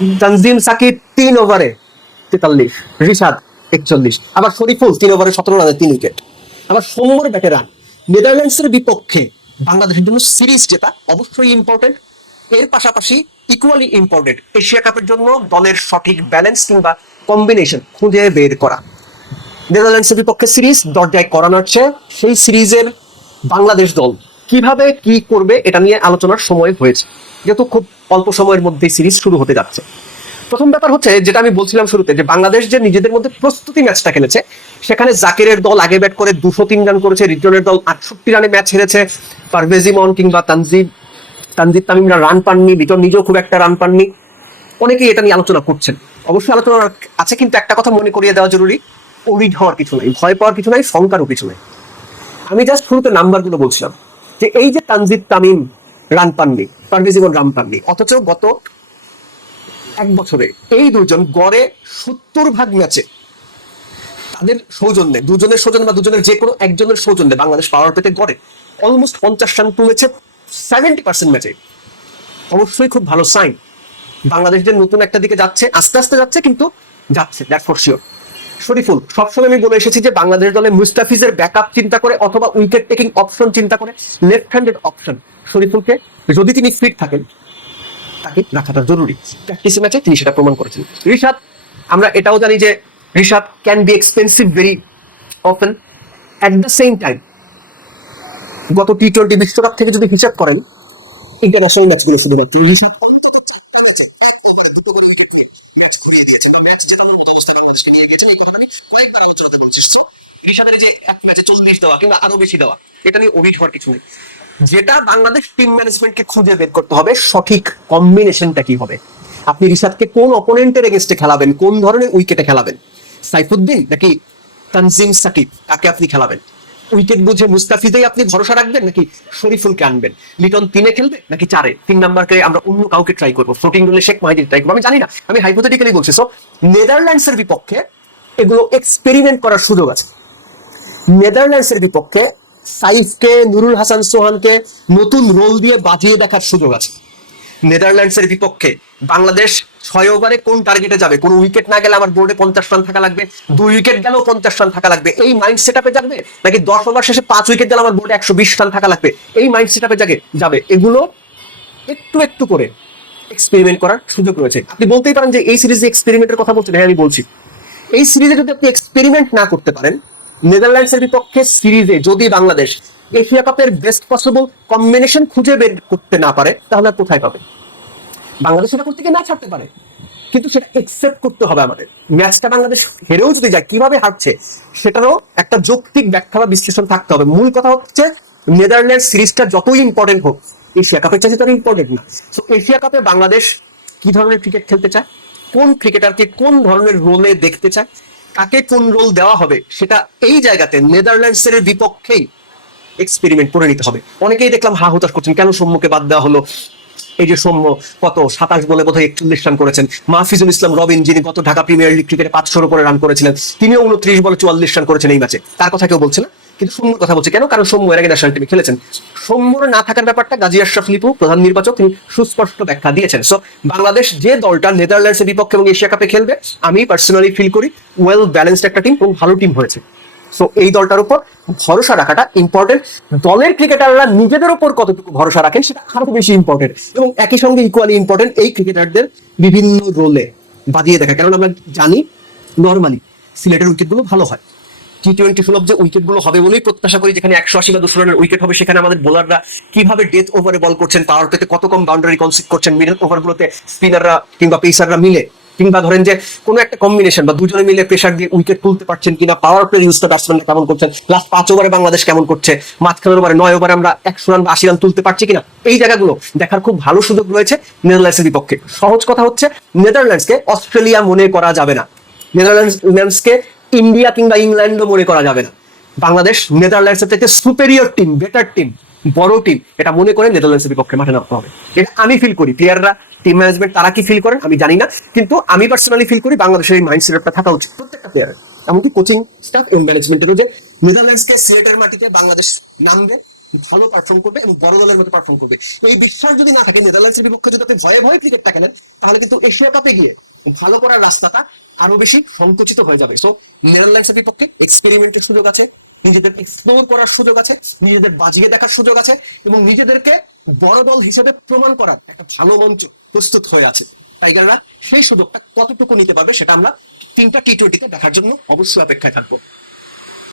তানজিম সাকিব তিন ওভারে তেতাল্লিশ, রিশাদ একচল্লিশ। আবার শরীফুল তিন ওভারে সতেরো রানে তিন উইকেট। আবার সোমবার ব্যাটে রান। নেদারল্যান্ডসের বিপক্ষে বাংলাদেশের জন্য সিরিজ জেতা অবশ্যই ইম্পর্টেন্ট এর পাশাপাশি ইকুয়ালি ইম্পর্টেন্ট এশিয়া কাপের জন্য দলের সঠিক ব্যালেন্স কিংবা কম্বিনেশন খুঁজে বের করা। নেদারল্যান্ডসের বিপক্ষে সিরিজ দরজায় করানো হচ্ছে সেই সিরিজের বাংলাদেশ দল কীভাবে কি করবে এটা নিয়ে আলোচনার সময় হয়েছে। যেহেতু খুব অল্প সময়ের মধ্যে সিরিজ শুরু হতে যাচ্ছে। প্রথম ব্যাপার হচ্ছে যেটা আমি বলছিলাম শুরুতে, যে বাংলাদেশ যে নিজেদের মধ্যে প্রস্তুতি ম্যাচটা খেলেছে, সেখানে জাকিরের দল আগে ব্যাট করে দুশো তিন রান করেছে রিজনের দল আটষট্টি রানে ম্যাচ হেরেছে পারভেজ কিংবা তানজিব তানজিদ তামিমরা রান পাননি লিটন নিজেও খুব একটা রান পাননি। অনেকেই এটা নিয়ে আলোচনা করছেন। অবশ্যই আলোচনা আছে, কিন্তু একটা কথা মনে করিয়ে দেওয়া জরুরি অরিড হওয়ার কিছু নাই, ভয় পাওয়ার কিছু নাই, শঙ্কারও কিছু নাই। আমি জাস্ট শুরুতে নাম্বারগুলো বলছিলাম, যে এই যে তানজিদ তামিম রান পাননি পারভেজ ইমন রান পাননি অথচ গত এক বছরে এই দুজন গড়ে সত্তর ভাগ ম্যাচে। তাদের সৌজন্যে, দুজনের সৌজন্য বা দুজনের যে কোনো একজনের সৌজন্যে বাংলাদেশ পাওয়ার পেতে গড়ে অলমোস্ট পঞ্চাশ রান তুলেছে সেভেন্টি পার্সেন্ট ম্যাচে। অবশ্যই খুব ভালো সাইন বাংলাদেশ যে নতুন একটা দিকে যাচ্ছে, আস্তে আস্তে যাচ্ছে কিন্তু যাচ্ছে দ্যাট ফর শিওর শরীফুল, সবসময় আমি বলে এসেছি যে বাংলাদেশ দলে মুস্তাফিজের ব্যাকআপ চিন্তা করে অথবা উইকেট টেকিং অপশন চিন্তা করে লেফট হ্যান্ডেড অপশন শরীফুলকে যদি তিনি ফিট থাকেন, তাকে রাখাটা জরুরি। প্র্যাকটিস ম্যাচে তিনি সেটা প্রমাণ করেছেন। ঋষাদ আমরা এটাও জানি যে Rishad can be expensive very often at the same time গত টি টোয়েন্টি বিশ্বকাপ থেকে যদি হিসাব করেন ইন্টারন্যাশনাল ম্যাচগুলো শুধুমাত্র ঋষাদ অন্তত চারটা ম্যাচে এক ওভারে দুটো করে উইকেট নিয়ে ম্যাচ ঘুরিয়ে দিয়েছে বা ম্যাচ জেতানোর মতো অবস্থায় বাংলাদেশকে নিয়ে গিয়েছে এই কথাটা আমি যেটা বাংলাদেশ টিম ম্যানেজমেন্টকে খুঁজে বের করতে হবে, সঠিক কম্বিনেশনটা কি হবে? আপনি কোন অপোনেন্টের এগেনস্টে খেলাবেন? কোন ধরনের উইকেটে খেলাবেন? সাইফুদ্দিন নাকি তানজিম সাকিব, কাকে আপনি খেলাবেন? উইকেট বুঝে মুস্তাফিজেই আপনি ভরসা রাখবেন নাকি শরীফুলকে আনবেন? লিটন তিনে খেলবে নাকি চারে? তিন নাম্বারকে আমরা অন্য কাউকে ট্রাই করব। ফ্লোটিং রুলে শেখ মাহিদির ট্রাই করব। আমি জানি না, আমি হাইপোথেটিক্যালি বলছি। সো নেদারল্যান্ডসের বিপক্ষে এগুলো এক্সপেরিমেন্ট করার সুযোগ আছে। নেদারল্যান্ডসের বিপক্ষে সাইফকে, নুরুল হাসান সোহানকে নতুন রোল দিয়ে বাজিয়ে দেখার সুযোগ আছে। নেদারল্যান্ডসের বিপক্ষে বাংলাদেশ ছয় ওভারে কোন টার্গেটে যাবে? কোন উইকেট না গেলে আমার বোর্ডে পঞ্চাশ রান থাকা লাগবে, দুই উইকেট গেলেও পঞ্চাশ রান থাকা লাগবে। এই মাইন্ড সেট আপে যাবে? নাকি দশ ওভার শেষে পাঁচ উইকেট গেলে আমার বোর্ডে একশো বিশ রান থাকা লাগবে? এই মাইন্ড সেট আপে যাবে যাবে। এগুলো একটু একটু করে এক্সপেরিমেন্ট করার সুযোগ রয়েছে। আপনি বলতেই পারেন যে এই সিরিজে এক্সপেরিমেন্টের কথা বলছেন হ্যাঁ আমি বলছি। এই সিরিজে যদি আপনি এক্সপেরিমেন্ট না করতে পারেন নেদারল্যান্ডসের বিপক্ষে সিরিজে যদি বাংলাদেশ এশিয়া কাপের বেস্ট পসিবল কম্বিনেশন খুঁজে বের করতে না পারে, তাহলে আর কোথায় পাবে? বাংলাদেশ সেটা করতে না ছাড়তে পারে। কিন্তু সেটা একসেপ্ট করতে হবে আমাদের। ম্যাচটা বাংলাদেশ হেরেও যদি যায়, কীভাবে হারছে, সেটারও একটা যৌক্তিক ব্যাখ্যা বা বিশ্লেষণ থাকতে হবে। মূল কথা হচ্ছে নেদারল্যান্ড সিরিজটা যতই ইম্পর্টেন্ট হোক, এশিয়া কাপের চাইতে তার ইম্পর্টেন্ট না। তো এশিয়া কাপে বাংলাদেশ কি ধরনের ক্রিকেট খেলতে চায়? কোন ক্রিকেটারকে কোন ধরনের রোলে দেখতে চায়, কাকে কোন রোল দেওয়া হবে, সেটা এই জায়গাতে নেদারল্যান্ডসের বিপক্ষেই এক্সপেরিমেন্ট করে নিতে হবে। অনেকেই দেখলাম হা হুতাশ করছেন, কেন সৌম্যকে বাদ দেওয়া হলো? এই যে সৌম্য কত সাতাশ বলে বোধহয় একচল্লিশ রান করেছেন। মাহফিজুল ইসলাম রবিন, যিনি গত ঢাকা প্রিমিয়ার লিগ ক্রিকেটে পাঁচশোর উপরে রান করেছিলেন, তিনিও উনত্রিশ বলে চুয়াল্লিশ রান করেছেন এই ম্যাচে। তার কথা কেউ বলছে না? কিন্তু সৌম্যর কথা বলছে। কেন? কারণ সৌম্য এর আগে ন্যাশনাল টিমে খেলেছেন। সৌম্যর না থাকার ব্যাপারটা গাজী আশরাফ লিপু, প্রধান নির্বাচক, তিনি সুস্পষ্ট ব্যাখ্যা দিয়েছেন। সো বাংলাদেশ যে দলটা নেদারল্যান্ডসের বিপক্ষে এবং এশিয়া কাপে খেলবে, আমি পার্সোনালি ফিল করি ওয়েল ব্যালেন্সড একটা টিম এবং ভালো টিম হয়েছে। সো এই দলটার উপর ভরসা রাখাটা ইম্পর্টেন্ট দলের ক্রিকেটাররা নিজেদের উপর কতটুকু ভরসা রাখেন, সেটা আরও বেশি ইম্পর্টেন্ট এবং একই সঙ্গে ইকুয়ালি ইম্পর্টেন্ট এই ক্রিকেটারদের বিভিন্ন রোলে বাজিয়ে দেখা। কারণ আমরা জানি নর্মালি সিলেটের উইকেটগুলো ভালো হয়। টি টোয়েন্টি সুলভ যে উইকেটগুলো হবে বলেই প্রত্যাশা করি যেখানে একশো আশি বা দুশো রানের উইকেট হবে, সেখানে আমাদের বোলাররা কীভাবে ডেথ ওভারে বল করছেন পাওয়ার পেতে কত কম বাউন্ডারি কনসিড করছেন মিডল ওভারগুলোতে স্পিনাররা কিংবা পেসাররা মিলে, কিংবা ধরেন যে কোনো একটা কম্বিনেশন বা দুজনে মিলে প্রেশার দিয়ে উইকেট তুলতে পারছেন কিনা পাওয়ার প্লে ইউজটা ব্যাটসম্যানরা কেমন করছেন লাস্ট পাঁচ ওভারে বাংলাদেশ কেমন করছে, মাঝখানের ওভারে নয় ওভারে আমরা একশো রান বা আশি রান তুলতে পারছি কিনা, এই জায়গাগুলো দেখার খুব ভালো সুযোগ রয়েছে নেদারল্যান্ডসের বিপক্ষে। সহজ কথা হচ্ছে, নেদারল্যান্ডসকে অস্ট্রেলিয়া মনে করা যাবে না। নেদারল্যান্ডসকে ইন্ডিয়া কিংবা ইংল্যান্ডও মনে করা যাবে না। বাংলাদেশ, নেদারল্যান্ডসের থেকে সুপেরিয়র টিম বেটার টিম বড় টিম এটা মনে করে নেদারল্যান্ডসের বিপক্ষে মাঠে নামতে হবে। এটা আমি ফিল করি। প্লেয়াররা টিম ম্যানেজমেন্ট তারা কি ফিল করেন আমি জানি না। কিন্তু আমি পার্সোনালি ফিল করি বাংলাদেশের এই মাইন্ড সেটআপটা থাকা উচিত। প্রত্যেকটা প্লেয়ারের এমনকি কোচিং স্টাফ এবং ম্যানেজমেন্টেরও যে নেদারল্যান্ডসকে সিলেটের মাটিতে বাংলাদেশ নামবে ভালো পারফর্ম করবে এবং বড় দলের মতো পারফর্ম করবে। এই বিশ্বাস যদি না থাকে, নেদারল্যান্ডসের বিপক্ষে যদি আপনি ভয়ে ভয়ে ক্রিকেটটা খেলেন, তাহলে কিন্তু এশিয়া কাপে গিয়ে ভালো করার রাস্তাটা আরও বেশি সংকুচিত হয়ে যাবে। সো নেদারল্যান্ডসের বিপক্ষে এক্সপেরিমেন্টের সুযোগ আছে, নিজেদের এক্সপ্লোর করার সুযোগ আছে, নিজেদের বাজিয়ে দেখার সুযোগ আছে এবং নিজেদেরকে বড় দল হিসেবে প্রমাণ করার একটা ভালো মঞ্চ প্রস্তুত হয়ে আছে। টাইগাররা সেই সুযোগটা কতটুকু নিতে পারবে সেটা আমরা তিনটা টি টোয়েন্টিতে দেখার জন্য অবশ্যই অপেক্ষায় থাকব।